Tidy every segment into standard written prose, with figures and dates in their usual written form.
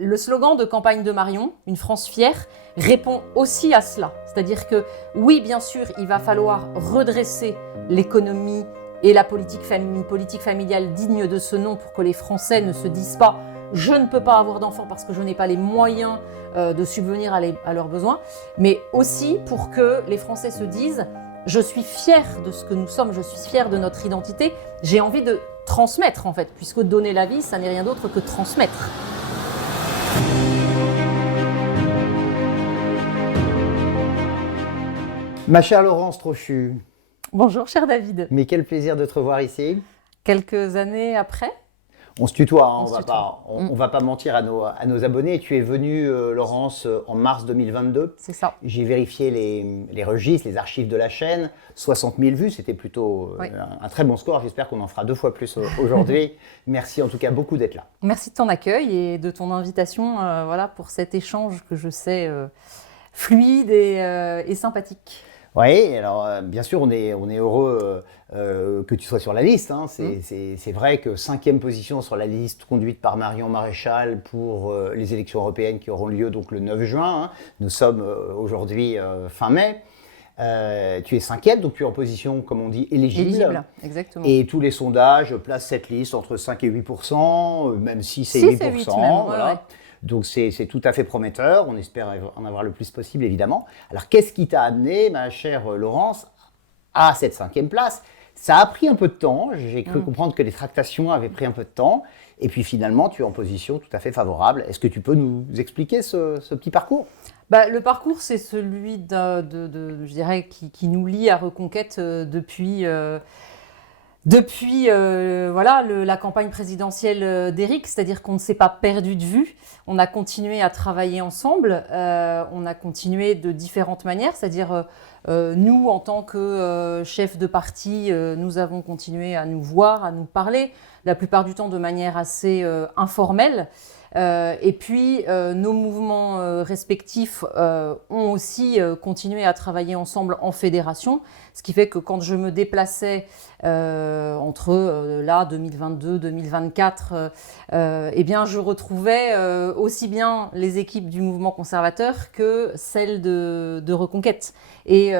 le slogan de campagne de Marion, Une France fière, répond aussi à cela. C'est-à-dire que oui, bien sûr, il va falloir redresser l'économie et la politique familiale digne de ce nom pour que les Français ne se disent pas « je ne peux pas avoir d'enfants parce que je n'ai pas les moyens de subvenir à leurs besoins », mais aussi pour que les Français se disent « je suis fier de ce que nous sommes, je suis fier de notre identité, j'ai envie de transmettre en fait, puisque donner la vie, ça n'est rien d'autre que transmettre ». Ma chère Laurence Trochu. Bonjour cher David. Mais quel plaisir de te revoir ici. Quelques années après. On se tutoie, hein, on va pas mentir à nos abonnés. Tu es venue, Laurence, en mars 2022. C'est ça. J'ai vérifié les registres, les archives de la chaîne. 60 000 vues, c'était plutôt un très bon score. J'espère qu'on en fera 2 fois plus aujourd'hui. Merci en tout cas beaucoup d'être là. Merci de ton accueil et de ton invitation pour cet échange que je sais fluide et sympathique. Oui, alors bien sûr, on est heureux que tu sois sur la liste. Hein. C'est vrai que 5e position sur la liste conduite par Marion Maréchal pour les élections européennes qui auront lieu donc le 9 juin. Hein. Nous sommes aujourd'hui fin mai. Tu es 5e, donc tu es en position, comme on dit, éligible. Exactement. Et tous les sondages placent cette liste entre 5 et 8%, même 6 et 8%. 8 même, voilà. Ouais. Donc c'est tout à fait prometteur, on espère en avoir le plus possible évidemment. Alors qu'est-ce qui t'a amené, ma chère Laurence, à cette 5e place? Ça a pris un peu de temps, j'ai cru comprendre que les tractations avaient pris un peu de temps, et puis finalement tu es en position tout à fait favorable. Est-ce que tu peux nous expliquer ce petit parcours? Le parcours, c'est celui je dirais, qui nous lie à Reconquête depuis la campagne présidentielle d'Éric, c'est-à-dire qu'on ne s'est pas perdu de vue, on a continué à travailler ensemble, on a continué de différentes manières, c'est-à-dire nous, en tant que chefs de parti, nous avons continué à nous voir, à nous parler, la plupart du temps de manière assez informelle. Et puis, nos mouvements respectifs ont aussi continué à travailler ensemble en fédération, ce qui fait que quand je me déplaçais entre 2022-2024, eh bien, je retrouvais aussi bien les équipes du mouvement conservateur que celles de Reconquête. Et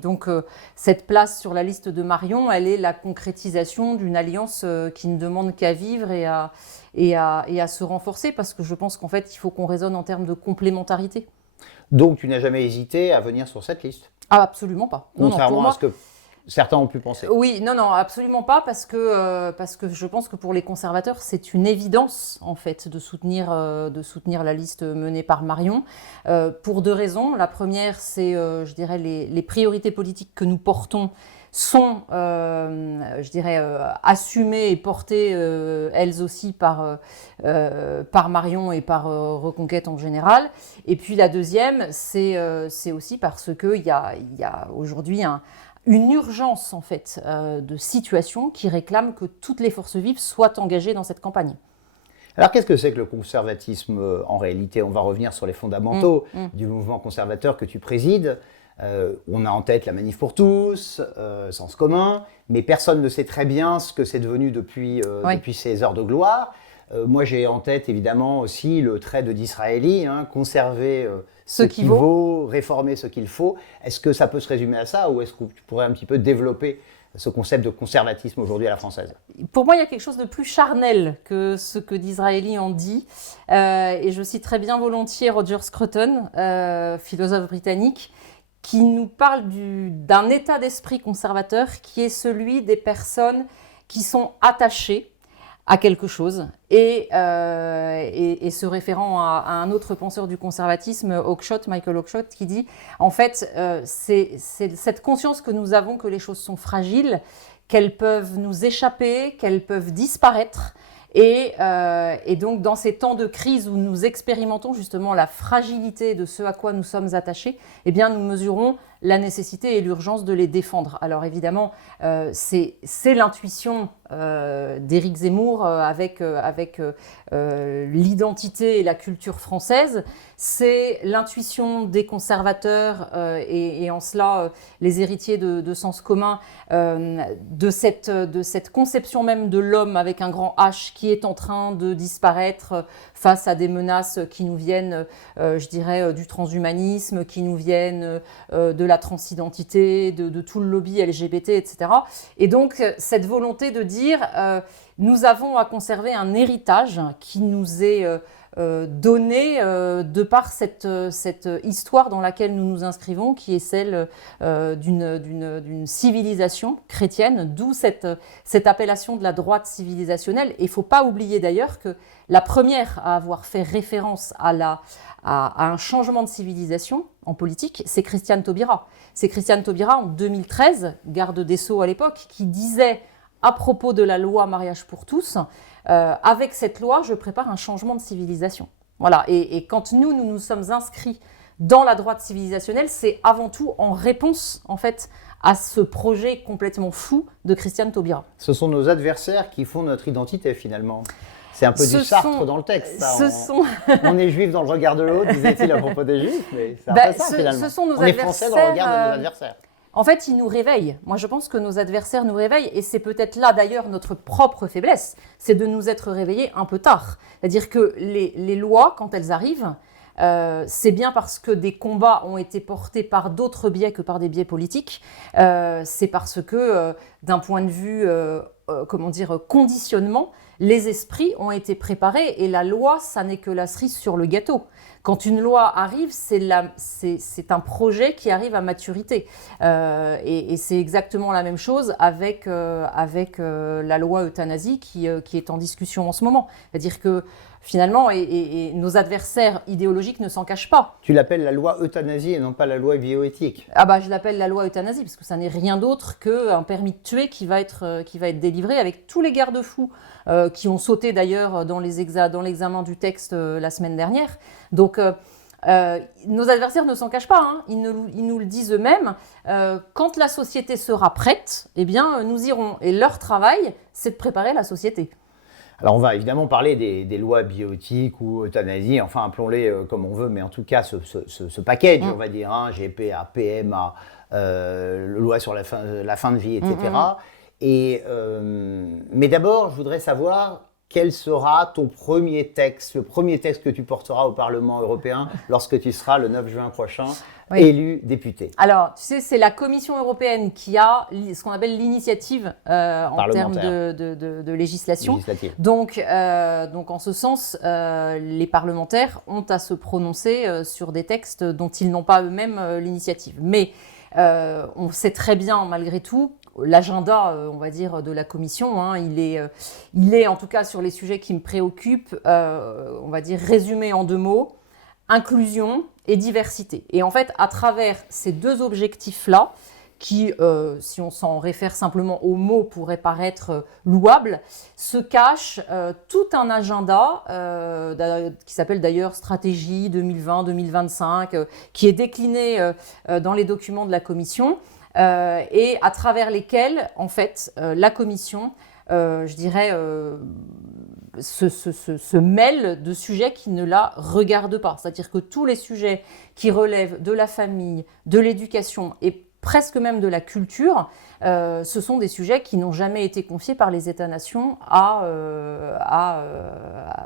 donc, cette place sur la liste de Marion, elle est la concrétisation d'une alliance qui ne demande qu'à vivre et à se renforcer, parce que je pense qu'en fait, il faut qu'on raisonne en termes de complémentarité. Donc, tu n'as jamais hésité à venir sur cette liste? Ah, absolument pas. Contrairement à ce que certains ont pu penser. Oui, non, absolument pas, parce que je pense que pour les conservateurs, c'est une évidence, en fait, de soutenir la liste menée par Marion, pour 2 raisons. La première, c'est, je dirais, les priorités politiques que nous portons sont, assumées et portées, elles aussi, par Marion et par Reconquête en général. Et puis la deuxième, c'est aussi parce qu'il y a aujourd'hui une urgence en fait de situation qui réclame que toutes les forces vives soient engagées dans cette campagne. Alors qu'est-ce que c'est que le conservatisme en réalité? On va revenir sur les fondamentaux du mouvement conservateur que tu présides. On a en tête la Manif pour tous, Sens commun, mais personne ne sait très bien ce que c'est devenu depuis ces heures de gloire. Moi j'ai en tête évidemment aussi le trait de Disraeli, conserver ce qui vaut, réformer ce qu'il faut. Est-ce que ça peut se résumer à ça, ou est-ce que tu pourrais un petit peu développer ce concept de conservatisme aujourd'hui à la française? Pour moi, il y a quelque chose de plus charnel que ce que Disraeli en dit. Et je cite très bien volontiers Roger Scruton, philosophe britannique, qui nous parle d'un état d'esprit conservateur qui est celui des personnes qui sont attachées à quelque chose, et se référant à un autre penseur du conservatisme, Michael Oakeshott, qui dit, en fait, c'est cette conscience que nous avons que les choses sont fragiles, qu'elles peuvent nous échapper, qu'elles peuvent disparaître, et donc dans ces temps de crise où nous expérimentons justement la fragilité de ce à quoi nous sommes attachés, eh bien nous mesurons la nécessité et l'urgence de les défendre. Alors évidemment, c'est l'intuition d'Éric Zemmour avec l'identité et la culture française. C'est l'intuition des conservateurs et en cela les héritiers de Sens commun, de cette conception même de l'homme avec un grand H qui est en train de disparaître face à des menaces qui nous viennent, je dirais, du transhumanisme, qui nous viennent de la transidentité, de tout le lobby LGBT, etc. Et donc, cette volonté de dire, nous avons à conserver un héritage qui nous est donné de par cette histoire dans laquelle nous nous inscrivons, qui est celle d'une civilisation chrétienne, d'où cette appellation de la droite civilisationnelle. Et il ne faut pas oublier d'ailleurs que la première à avoir fait référence à un changement de civilisation en politique, c'est Christiane Taubira. C'est Christiane Taubira en 2013, garde des Sceaux à l'époque, qui disait à propos de la loi mariage pour tous, avec cette loi, je prépare un changement de civilisation. Voilà. Et quand nous nous sommes inscrits dans la droite civilisationnelle, c'est avant tout en réponse, en fait, à ce projet complètement fou de Christiane Taubira. Ce sont nos adversaires qui font notre identité, finalement. C'est un peu du Sartre dans le texte. On est juif dans le regard de l'autre, disait-il à propos des juifs, mais c'est un peu ça, finalement. Ce sont nos on est français dans le regard de nos adversaires. En fait, ils nous réveillent. Moi, je pense que nos adversaires nous réveillent, et c'est peut-être là, d'ailleurs, notre propre faiblesse, c'est de nous être réveillés un peu tard. C'est-à-dire que les lois, quand elles arrivent, c'est bien parce que des combats ont été portés par d'autres biais que par des biais politiques. C'est parce que, d'un point de vue, conditionnement, les esprits ont été préparés, et la loi, ça n'est que la cerise sur le gâteau. Quand une loi arrive, c'est un projet qui arrive à maturité. Et c'est exactement la même chose avec la loi euthanasie qui est en discussion en ce moment. C'est-à-dire que finalement, et nos adversaires idéologiques ne s'en cachent pas. Tu l'appelles la loi euthanasie et non pas la loi bioéthique? Ah bah, je l'appelle la loi euthanasie parce que ça n'est rien d'autre qu'un permis de tuer qui va être délivré avec tous les garde-fous qui ont sauté d'ailleurs dans l'examen du texte la semaine dernière. Donc, nos adversaires ne s'en cachent pas, hein. Ils nous le disent eux-mêmes. Quand la société sera prête, eh bien, nous irons. Et leur travail, c'est de préparer la société. Alors, on va évidemment parler des lois bioéthiques ou euthanasie, enfin, appelons-les comme on veut, mais en tout cas, ce package, on va dire, hein, GPA, PMA, loi sur la fin de vie, etc. Mais d'abord, je voudrais savoir quel sera ton premier texte, le premier texte que tu porteras au Parlement européen lorsque tu seras le 9 juin prochain élu député. Alors, tu sais, c'est la Commission européenne qui a ce qu'on appelle l'initiative en termes de législation. Donc, en ce sens, les parlementaires ont à se prononcer sur des textes dont ils n'ont pas eux-mêmes l'initiative. Mais on sait très bien, malgré tout, l'agenda, on va dire, de la Commission, hein, il est en tout cas sur les sujets qui me préoccupent, on va dire résumé en 2 mots, inclusion et diversité. Et en fait, à travers ces 2 objectifs-là, qui, si on s'en réfère simplement aux mots, pourraient paraître louables, se cache tout un agenda qui s'appelle d'ailleurs Stratégie 2020-2025, qui est décliné dans les documents de la Commission, et à travers lesquels, en fait, la Commission, je dirais, se mêle de sujets qui ne la regardent pas. C'est-à-dire que tous les sujets qui relèvent de la famille, de l'éducation et presque même de la culture, ce sont des sujets qui n'ont jamais été confiés par les États-nations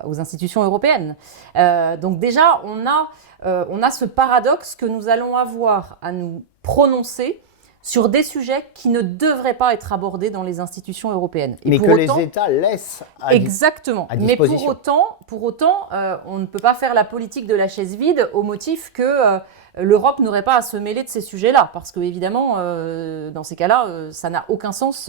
aux institutions européennes. Donc déjà, on a ce paradoxe que nous allons avoir à nous prononcer sur des sujets qui ne devraient pas être abordés dans les institutions européennes. Mais que les États laissent à disposition. Mais pour autant, on ne peut pas faire la politique de la chaise vide au motif que l'Europe n'aurait pas à se mêler de ces sujets-là. Parce que, évidemment, dans ces cas-là, ça n'a aucun sens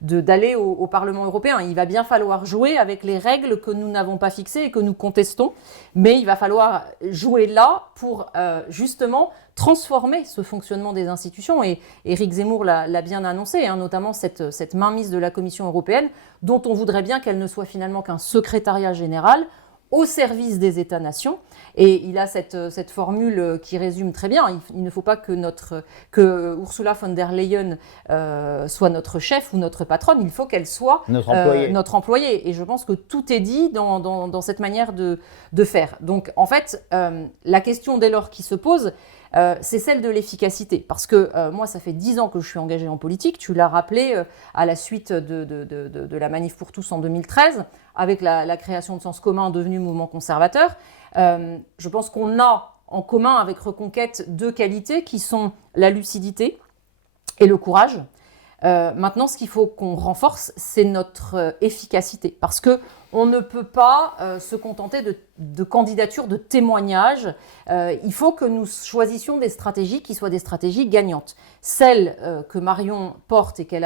d'aller au Parlement européen. Il va bien falloir jouer avec les règles que nous n'avons pas fixées et que nous contestons. Mais il va falloir jouer là pour, justement, transformer ce fonctionnement des institutions. Et Éric Zemmour l'a bien annoncé, hein, notamment cette mainmise de la Commission européenne, dont on voudrait bien qu'elle ne soit finalement qu'un secrétariat général au service des États-nations Et il a cette formule qui résume très bien. Il ne faut pas que Ursula von der Leyen soit notre chef ou notre patronne, il faut qu'elle soit notre employée. Et je pense que tout est dit dans cette manière de faire. Donc en fait, la question dès lors qui se pose, c'est celle de l'efficacité. Parce que moi, ça fait 10 ans que je suis engagée en politique. Tu l'as rappelé à la suite de la Manif pour tous en 2013, avec la création de Sens commun devenu mouvement conservateur. Je pense qu'on a en commun avec Reconquête 2 qualités qui sont la lucidité et le courage. Maintenant, ce qu'il faut qu'on renforce, c'est notre efficacité. Parce qu'on ne peut pas se contenter de candidatures, de témoignages. Il faut que nous choisissions des stratégies qui soient des stratégies gagnantes. Celle que Marion porte et qu'elle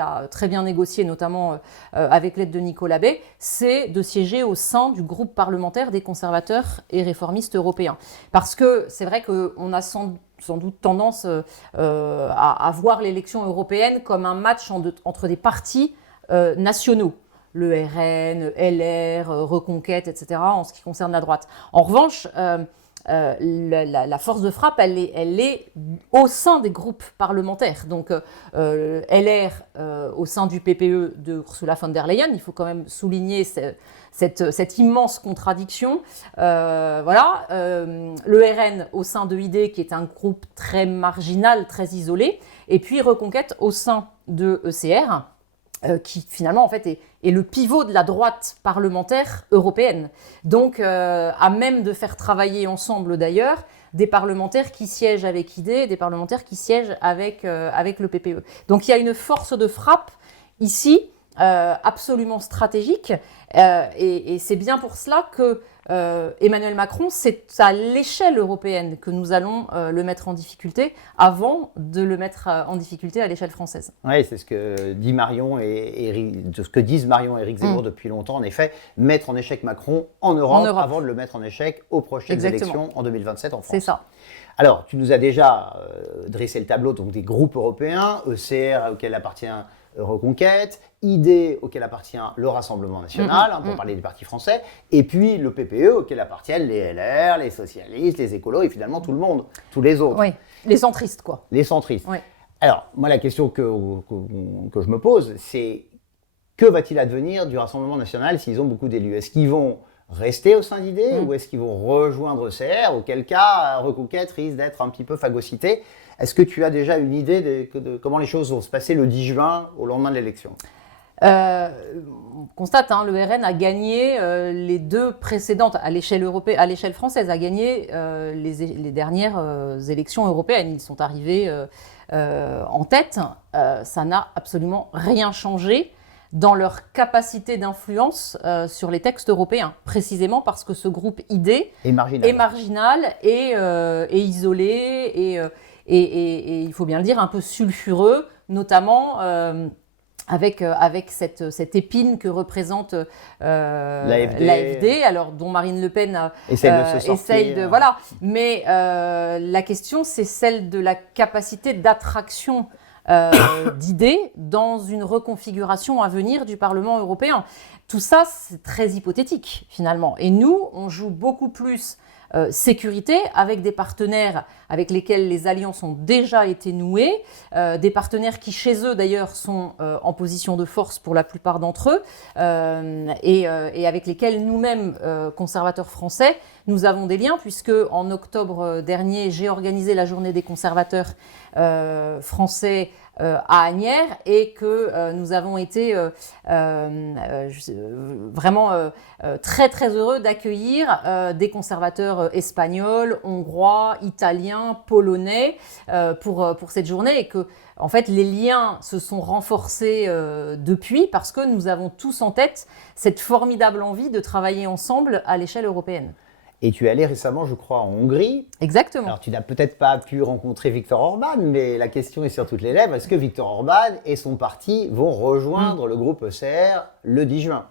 a très bien négociée, notamment avec l'aide de Nicolas Bay, c'est de siéger au sein du groupe parlementaire des conservateurs et réformistes européens. Parce que c'est vrai qu'on a sans doute tendance à voir l'élection européenne comme un match entre des partis nationaux, le RN, LR, Reconquête, etc., en ce qui concerne la droite. En revanche, la force de frappe, elle est au sein des groupes parlementaires. Donc, LR au sein du PPE de Ursula von der Leyen, il faut quand même souligner cette immense contradiction. Le RN au sein de ID, qui est un groupe très marginal, très isolé, et puis Reconquête au sein de ECR, qui finalement en fait est le pivot de la droite parlementaire européenne. Donc à même de faire travailler ensemble d'ailleurs des parlementaires qui siègent avec ID et des parlementaires qui siègent avec le PPE. Donc il y a une force de frappe ici absolument stratégique et c'est bien pour cela que Emmanuel Macron, c'est à l'échelle européenne que nous allons le mettre en difficulté avant de le mettre en difficulté à l'échelle française. Oui, c'est ce que dit Marion ce que disent Marion et Éric Zemmour depuis longtemps. En effet, mettre en échec Macron en Europe avant de le mettre en échec aux prochaines élections en 2027 en France. C'est ça. Alors, tu nous as déjà dressé le tableau donc, des groupes européens, ECR auquel appartient Reconquête, ID auquel appartient le Rassemblement National, pour parler des partis français, et puis le PPE auquel appartiennent les LR, les socialistes, les écolos et finalement tout le monde, tous les autres. Oui, les centristes quoi. Les centristes. Oui. Alors, moi la question que je me pose, c'est que va-t-il advenir du Rassemblement National s'ils ont beaucoup d'élus? Est-ce qu'ils vont rester au sein d'ID ou est-ce qu'ils vont rejoindre ECR, auquel cas Reconquête risque d'être un petit peu phagocyté? Est-ce que tu as déjà une idée de comment les choses vont se passer le 10 juin au lendemain de l'élection? On constate, le RN a gagné les 2 précédentes à l'échelle européenne, à l'échelle française, a gagné les dernières élections européennes. Ils sont arrivés en tête. Ça n'a absolument rien changé dans leur capacité d'influence sur les textes européens, précisément parce que ce groupe ID est marginal et isolé et il faut bien le dire, un peu sulfureux, notamment avec cette épine que représente l'AfD, alors dont Marine Le Pen essaye de voilà. Mais la question, c'est celle de la capacité d'attraction d'idées dans une reconfiguration à venir du Parlement européen. Tout ça, c'est très hypothétique finalement. Et nous, on joue beaucoup plus sécurité avec des partenaires avec lesquels les alliances ont déjà été nouées, des partenaires qui chez eux d'ailleurs sont en position de force pour la plupart d'entre eux et avec lesquels nous-mêmes, conservateurs français, nous avons des liens puisque en octobre dernier, j'ai organisé la journée des conservateurs français à Asnières et que nous avons été vraiment très très heureux d'accueillir des conservateurs espagnols, hongrois, italiens, polonais pour cette journée et que en fait les liens se sont renforcés depuis parce que nous avons tous en tête cette formidable envie de travailler ensemble à l'échelle européenne. Et tu es allé récemment, je crois, en Hongrie. Exactement. Alors, tu n'as peut-être pas pu rencontrer Viktor Orban, mais la question est sur toutes les lèvres. Est-ce que Viktor Orban et son parti vont rejoindre le groupe ECR le 10 juin?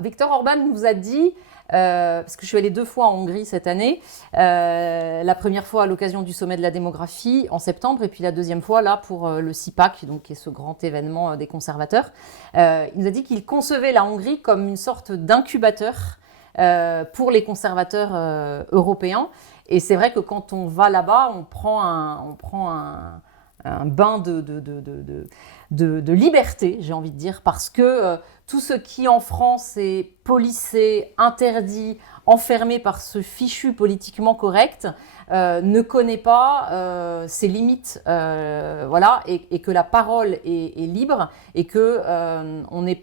Viktor Orban nous a dit, parce que je suis allée 2 fois en Hongrie cette année, la première fois à l'occasion du sommet de la démographie en septembre, et puis la deuxième fois là pour le CIPAC, donc, qui est ce grand événement des conservateurs. Il nous a dit qu'il concevait la Hongrie comme une sorte d'incubateur pour les conservateurs européens. Et c'est vrai que quand on va là-bas, on prend un bain de liberté, j'ai envie de dire, parce que tout ce qui en France est policé, interdit, enfermé par ce fichu politiquement correct, ne connaît pas ses limites, voilà, et que la parole est libre et que on ne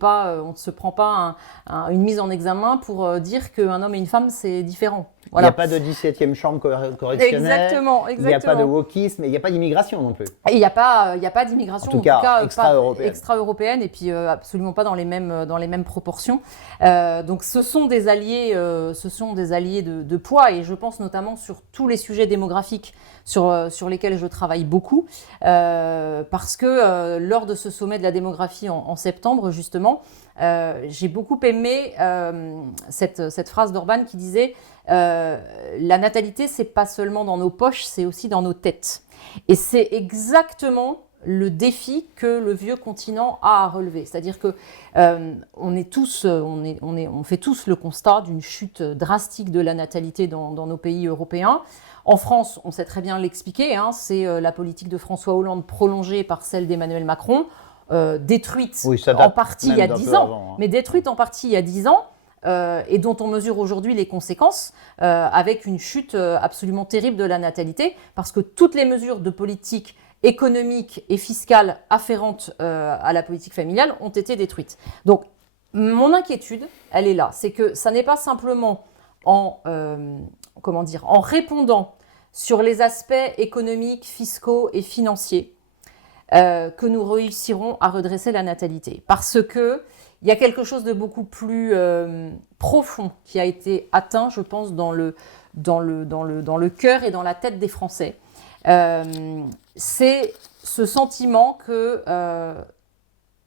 se prend pas une mise en examen pour dire qu'un homme et une femme c'est différent. Voilà. Il n'y a pas de 17e chambre correctionnelle. Exactement. Il n'y a pas de wokisme et il n'y a pas d'immigration non plus. Et il n'y a pas d'immigration, en tout cas extra-européenne, et puis absolument pas dans les mêmes proportions. Donc ce sont des alliés de poids, et je pense notamment sur tous les sujets démographiques sur lesquels je travaille beaucoup, parce que lors de ce sommet de la démographie en septembre, justement, j'ai beaucoup aimé cette phrase d'Orban qui disait la natalité, c'est pas seulement dans nos poches, c'est aussi dans nos têtes. Et c'est exactement le défi que le vieux continent a à relever. C'est-à-dire que on fait tous le constat d'une chute drastique de la natalité dans nos pays européens. En France, on sait très bien l'expliquer, hein, c'est la politique de François Hollande prolongée par celle d'Emmanuel Macron, détruite en partie il y a 10 ans, avant, hein. Mais détruite en partie il y a 10 ans, et dont on mesure aujourd'hui les conséquences, avec une chute absolument terrible de la natalité, parce que toutes les mesures de politique économique et fiscale afférentes à la politique familiale ont été détruites. Donc, mon inquiétude, elle est là. C'est que ça n'est pas simplement en répondant sur les aspects économiques, fiscaux et financiers que nous réussirons à redresser la natalité. Parce que il y a quelque chose de beaucoup plus profond qui a été atteint, je pense, dans le cœur et dans la tête des Français. C'est ce sentiment que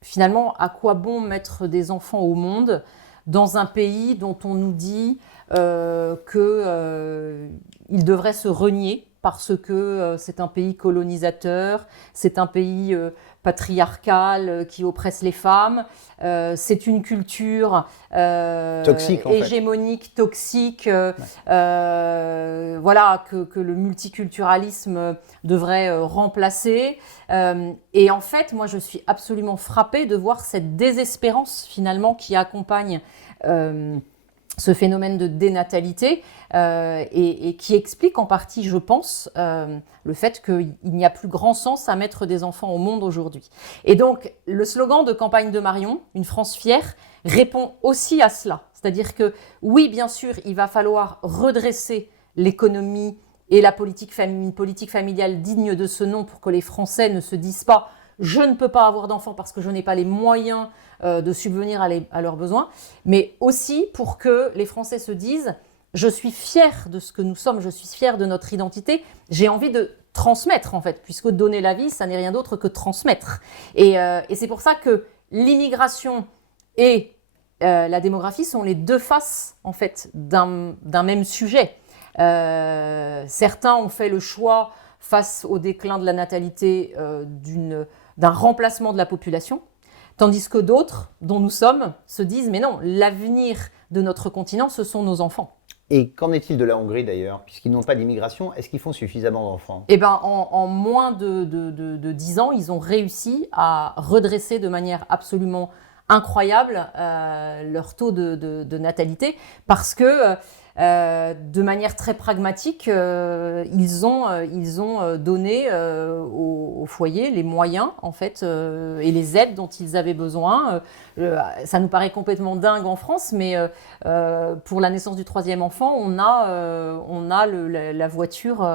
finalement, à quoi bon mettre des enfants au monde dans un pays dont on nous dit qu'ils devraient se renier parce que c'est un pays colonisateur, c'est un pays patriarcal qui oppresse les femmes, c'est une culture toxique, hégémonique, toxique, voilà, que le multiculturalisme devrait remplacer. Et en fait, moi, je suis absolument frappée de voir cette désespérance finalement qui accompagne ce phénomène de dénatalité et qui explique en partie, je pense, le fait qu'il n'y a plus grand sens à mettre des enfants au monde aujourd'hui. Et donc, le slogan de campagne de Marion, « Une France fière », répond aussi à cela. C'est-à-dire que, oui, bien sûr, il va falloir redresser l'économie et la politique familiale digne de ce nom pour que les Français ne se disent pas « je ne peux pas avoir d'enfants parce que je n'ai pas les moyens de subvenir à leurs besoins », mais aussi pour que les Français se disent « je suis fier de ce que nous sommes, je suis fier de notre identité, j'ai envie de transmettre en fait, puisque donner la vie, ça n'est rien d'autre que transmettre ». Et c'est pour ça que l'immigration et la démographie sont les deux faces en fait d'un même sujet. Certains ont fait le choix face au déclin de la natalité d'un remplacement de la population, tandis que d'autres, dont nous sommes, se disent « mais non, l'avenir de notre continent, ce sont nos enfants ». Et qu'en est-il de la Hongrie d'ailleurs? Puisqu'ils n'ont pas d'immigration, est-ce qu'ils font suffisamment d'enfants? Eh ben, en moins de 10 ans, ils ont réussi à redresser de manière absolument incroyable leur taux de natalité, parce que de manière très pragmatique, ils ont donné au foyer les moyens en fait et les aides dont ils avaient besoin. Ça nous paraît complètement dingue en France, mais pour la naissance du troisième enfant, on a la voiture,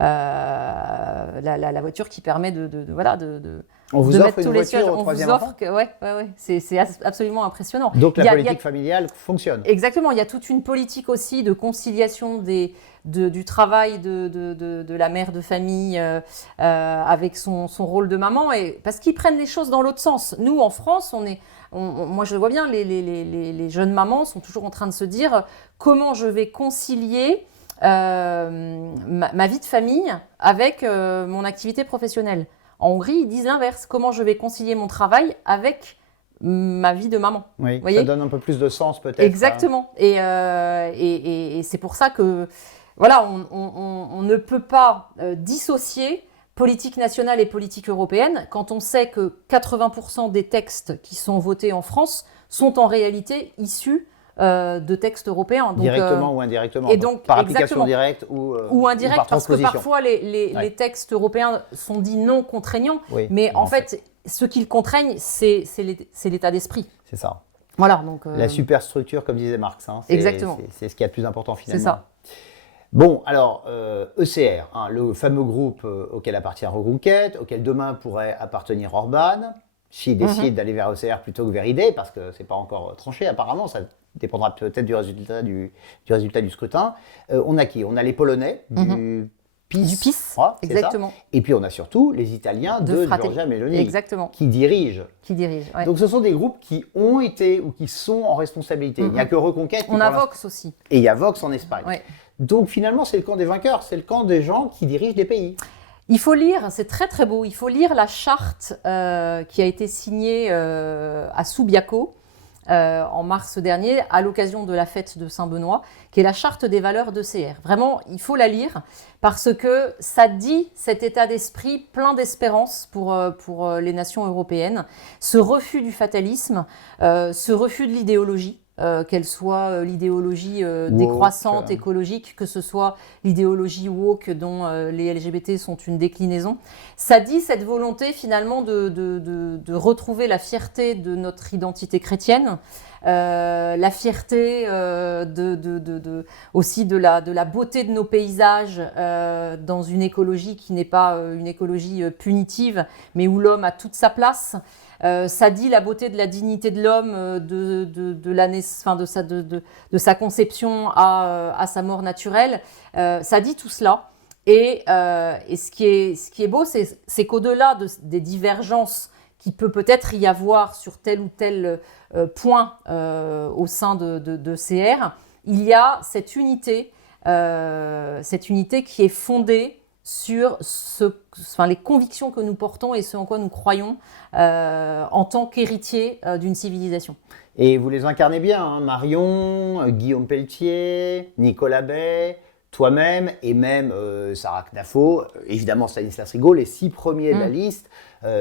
la voiture qui permet de on vous offre une voiture au troisième enfant ? Ouais. C'est absolument impressionnant. Donc la politique familiale fonctionne. Exactement, il y a toute une politique aussi de conciliation du travail de la mère de famille avec son rôle de maman, et parce qu'ils prennent les choses dans l'autre sens. Nous, en France, moi je le vois bien, les jeunes mamans sont toujours en train de se dire comment je vais concilier ma vie de famille avec mon activité professionnelle. En Hongrie, ils disent l'inverse. Comment je vais concilier mon travail avec ma vie de maman. Oui, Vous voyez, ça donne un peu plus de sens peut-être. exactement. Et c'est pour ça que, voilà, on ne peut pas dissocier politique nationale et politique européenne quand on sait que 80% des textes qui sont votés en France sont en réalité issus de textes européens. Donc, directement ou indirectement. et donc, par application exactement. directe ou par indirect, parce que transposition. parfois les textes européens sont dits non contraignants, Oui, mais en fait, ce qu'ils contraignent, c'est l'état d'esprit. C'est ça. Voilà, donc, La superstructure, comme disait Marx. Exactement. C'est ce qui est le plus important finalement. C'est ça. Bon, alors, ECR, le fameux groupe auquel appartient Reconquête, auquel demain pourrait appartenir Orban, s'il décide d'aller vers ECR plutôt que vers ID, parce que c'est pas encore tranché apparemment, ça dépendra peut-être du résultat du scrutin. On a qui? On a les Polonais du PiS. Du PiS, ouais, exactement. Et puis on a surtout les Italiens de Giorgia Meloni, exactement. qui dirigent. Ouais. Donc ce sont des groupes qui ont été ou qui sont en responsabilité. Il n'y a que Reconquête. On a Vox aussi. Et il y a Vox en Espagne. Ouais. Donc finalement, c'est le camp des vainqueurs, c'est le camp des gens qui dirigent des pays. Il faut lire, c'est très très beau, il faut lire la charte qui a été signée à Subiaco en mars dernier, à l'occasion de la fête de Saint-Benoît, qui est la charte des valeurs d'ECR. Vraiment, il faut la lire parce que ça dit cet état d'esprit plein d'espérance pour les nations européennes, ce refus du fatalisme, ce refus de l'idéologie. Qu'elle soit l'idéologie décroissante, écologique, que ce soit l'idéologie woke dont les LGBT sont une déclinaison. Ça dit cette volonté finalement de retrouver la fierté de notre identité chrétienne, la fierté aussi de la beauté de nos paysages dans une écologie qui n'est pas une écologie punitive, mais où l'homme a toute sa place. Ça dit la beauté de la dignité de l'homme, de sa conception à sa mort naturelle. Ça dit tout cela. Et ce qui est beau, c'est qu'au-delà des divergences qui peut-être y avoir sur tel ou tel point au sein de CR, il y a cette unité qui est fondée sur les convictions que nous portons et ce en quoi nous croyons en tant qu'héritiers d'une civilisation. Et vous les incarnez bien, hein, Marion, Guillaume Pelletier, Nicolas Bay, toi-même et même Sarah Knafo, évidemment Stanislas Rigaud, les 6 premiers de la liste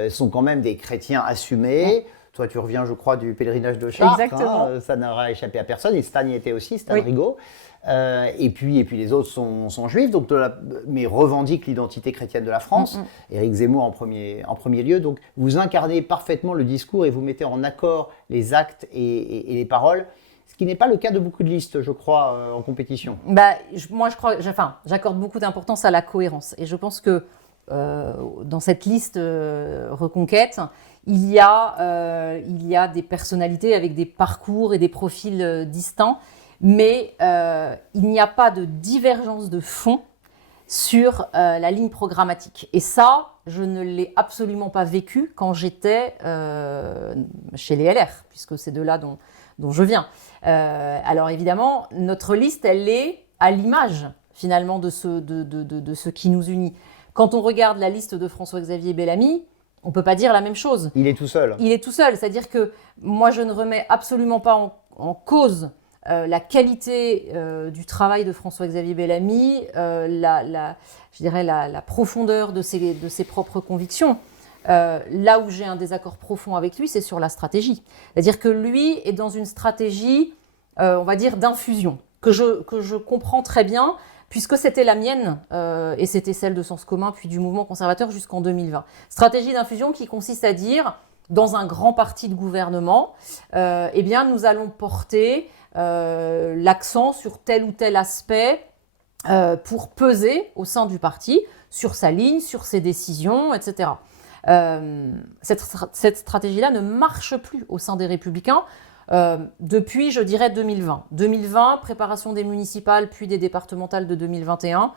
sont quand même des chrétiens assumés. Toi, tu reviens, je crois, du pèlerinage de Chartres. Exactement. Ça n'aura échappé à personne. Et Stan y était aussi, Stan Rigaud. Et puis les autres sont juifs, donc mais revendiquent l'identité chrétienne de la France. Éric Zemmour en premier lieu. Donc vous incarnez parfaitement le discours et vous mettez en accord les actes et les paroles, ce qui n'est pas le cas de beaucoup de listes, je crois, en compétition. Moi, j'accorde beaucoup d'importance à la cohérence. Et je pense que dans cette liste Reconquête, il y a des personnalités avec des parcours et des profils distincts. Mais il n'y a pas de divergence de fond sur la ligne programmatique. Et ça, je ne l'ai absolument pas vécu quand j'étais chez les LR, puisque c'est de là dont je viens. Alors évidemment, notre liste, elle est à l'image finalement de ce qui nous unit. Quand on regarde la liste de François-Xavier Bellamy, on ne peut pas dire la même chose. Il est tout seul. Il est tout seul, c'est-à-dire que moi, je ne remets absolument pas en cause la qualité du travail de François-Xavier Bellamy, la profondeur de ses propres convictions. Là où j'ai un désaccord profond avec lui, c'est sur la stratégie. C'est-à-dire que lui est dans une stratégie, on va dire, d'infusion, que je comprends très bien, puisque c'était la mienne et c'était celle de Sens commun, puis du mouvement conservateur jusqu'en 2020. Stratégie d'infusion qui consiste à dire, dans un grand parti de gouvernement, eh bien, nous allons porter l'accent sur tel ou tel aspect pour peser au sein du parti sur sa ligne, sur ses décisions, etc. Cette stratégie-là ne marche plus au sein des Républicains depuis, je dirais, 2020. 2020, préparation des municipales puis des départementales de 2021,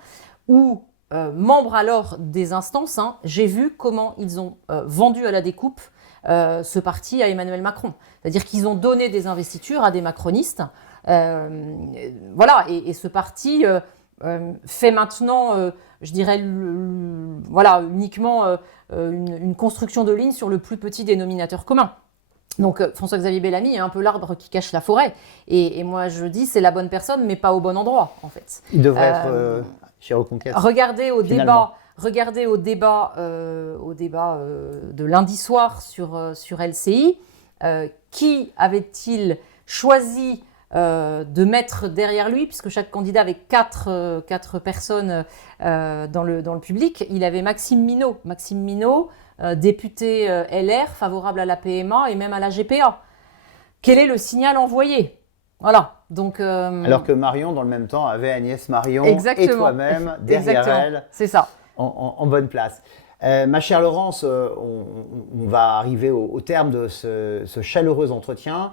où, membre alors des instances, j'ai vu comment ils ont vendu à la découpe ce parti à Emmanuel Macron. C'est-à-dire qu'ils ont donné des investitures à des macronistes. Voilà, et ce parti fait maintenant, je dirais, uniquement une construction de ligne sur le plus petit dénominateur commun. Donc François-Xavier Bellamy est un peu l'arbre qui cache la forêt. Et moi je dis c'est la bonne personne, mais pas au bon endroit en fait. Il devrait être chez Reconquête. Regardez au finalement. débat de lundi soir sur LCI. Qui avait-il choisi de mettre derrière lui, puisque chaque candidat avait quatre personnes dans le public. Il avait Maxime Minot. Maxime Minot, député LR, favorable à la PMA et même à la GPA. Quel est le signal envoyé? Voilà. Donc, Alors que Marion, dans le même temps, avait Agnès Marion exactement. et toi-même derrière elle. C'est ça. En bonne place. Ma chère Laurence, on va arriver au terme de ce chaleureux entretien.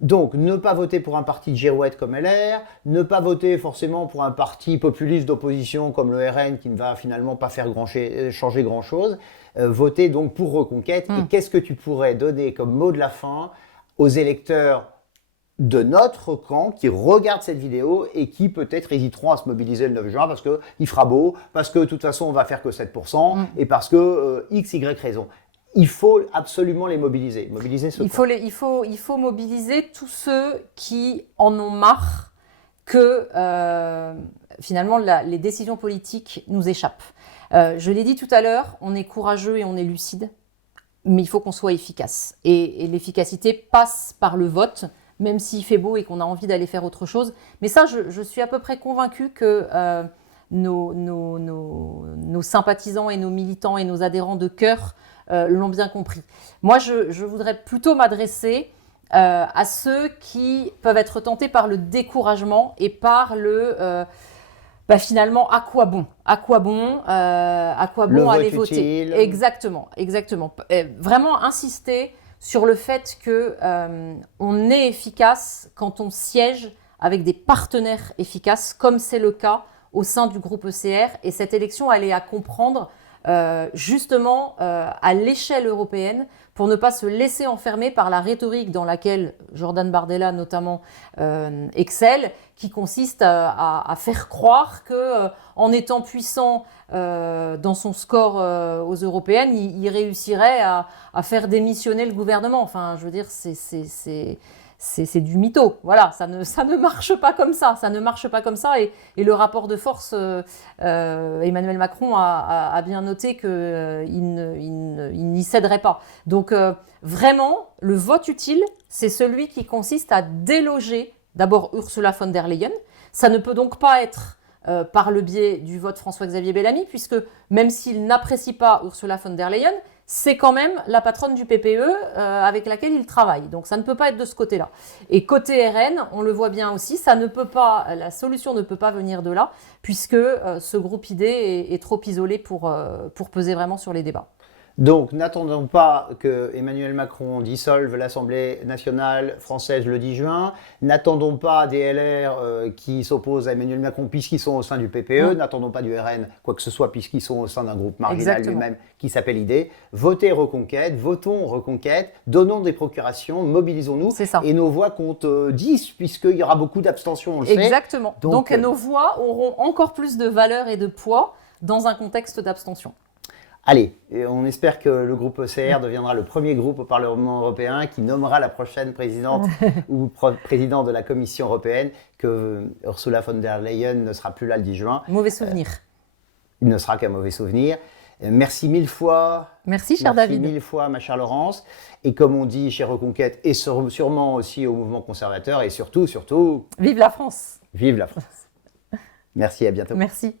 Donc, ne pas voter pour un parti de girouette comme LR, ne pas voter forcément pour un parti populiste d'opposition comme le RN qui ne va finalement pas faire changer grand-chose. Voter donc pour Reconquête. Et qu'est-ce que tu pourrais donner comme mot de la fin aux électeurs de notre camp qui regardent cette vidéo et qui peut-être hésiteront à se mobiliser le 9 juin parce qu'il fera beau, parce que de toute façon on va faire que 7% et parce que X, Y raison. Il faut absolument les mobiliser. Il faut mobiliser tous ceux qui en ont marre que finalement les décisions politiques nous échappent. Je l'ai dit tout à l'heure, on est courageux et on est lucide, mais il faut qu'on soit efficace. Et l'efficacité passe par le vote, même s'il fait beau et qu'on a envie d'aller faire autre chose. Mais ça, je suis à peu près convaincue que nos sympathisants et nos militants et nos adhérents de cœur l'ont bien compris. Moi, je voudrais plutôt m'adresser à ceux qui peuvent être tentés par le découragement et par finalement, à quoi bon aller voter. Utile. Exactement. Vraiment insister sur le fait qu'on est efficace quand on siège avec des partenaires efficaces, comme c'est le cas au sein du groupe ECR. Et cette élection, elle est à comprendre justement à l'échelle européenne pour ne pas se laisser enfermer par la rhétorique dans laquelle Jordan Bardella notamment excelle, qui consiste à faire croire que en étant puissant dans son score aux européennes, il réussirait à faire démissionner le gouvernement. Enfin, je veux dire, c'est du mytho. Voilà, ça ne marche pas comme ça. Ça ne marche pas comme ça. Et le rapport de force, Emmanuel Macron a bien noté qu'il n'y céderait pas. Donc, vraiment, le vote utile, c'est celui qui consiste à déloger d'abord Ursula von der Leyen. Ça ne peut donc pas être par le biais du vote François-Xavier Bellamy, puisque même s'il n'apprécie pas Ursula von der Leyen, c'est quand même la patronne du PPE avec laquelle il travaille. Donc ça ne peut pas être de ce côté-là. Et côté RN, on le voit bien aussi, la solution ne peut pas venir de là, puisque ce groupe ID est trop isolé pour peser vraiment sur les débats. Donc, n'attendons pas que Emmanuel Macron dissolve l'Assemblée nationale française le 10 juin. N'attendons pas des LR qui s'opposent à Emmanuel Macron puisqu'ils sont au sein du PPE. N'attendons pas du RN, quoi que ce soit, puisqu'ils sont au sein d'un groupe marginal lui-même qui s'appelle ID. Votez Reconquête, votons Reconquête, donnons des procurations, mobilisons-nous. C'est ça. Et nos voix comptent 10 puisqu'il y aura beaucoup d'abstention, on le sait. Exactement. Donc nos voix auront encore plus de valeur et de poids dans un contexte d'abstention. Allez, et on espère que le groupe ECR deviendra le premier groupe au Parlement européen qui nommera la prochaine présidente ou président de la Commission européenne, que Ursula von der Leyen ne sera plus là le 10 juin. Mauvais souvenir. Il ne sera qu'un mauvais souvenir. Merci mille fois. Merci, cher David. Merci mille fois, ma chère Laurence. Et comme on dit chez Reconquête, et sûrement aussi au mouvement conservateur, et surtout, vive la France. Vive la France. Merci, à bientôt. Merci.